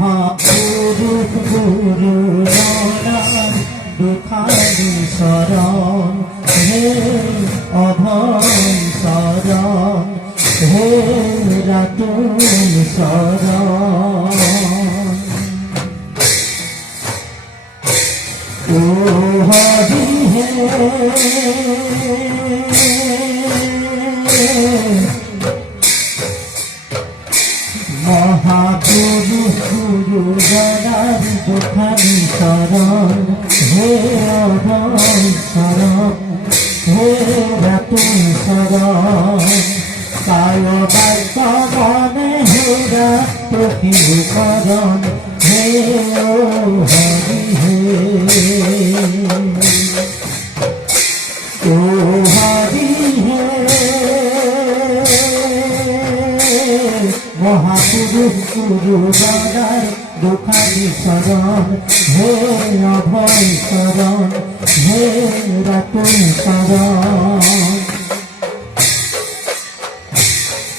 महापुरुष गुरु नानक दुखारी शरण हे अभय शरण हे रातुल शरण ओ हरि महागुरु गुरु जनार दुखारी शरण हे अभय शरण हे रातुल शरण काय बाक्य मने हेरा प्रतिभूकरण हे ओ हरि ओ हरि महापुरुष गुरु जनार दुखारी शरण हे अभय शरण हे रातुल शरण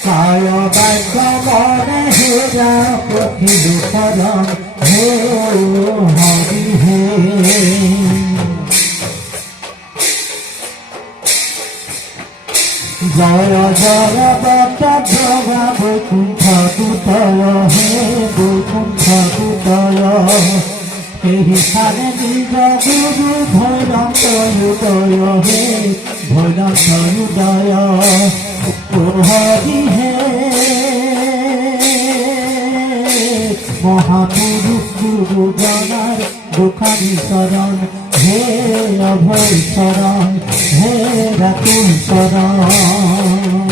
काय बाक्य मने हेरा प्रतिभूकरण हे ओ हरि जय जय बटभ्रवा বৈকুণ্ঠ দুতয় হে বৈকুণ্ঠ দুতয় এই স্থানে নিজ গুরু ভৈরব উদয় হে ভৈরব উদয় ও হরি হে মহাপুরুষ গুরু জনার দুখারি শরণ হে অভয় শরণ হে রাতুল শরণ।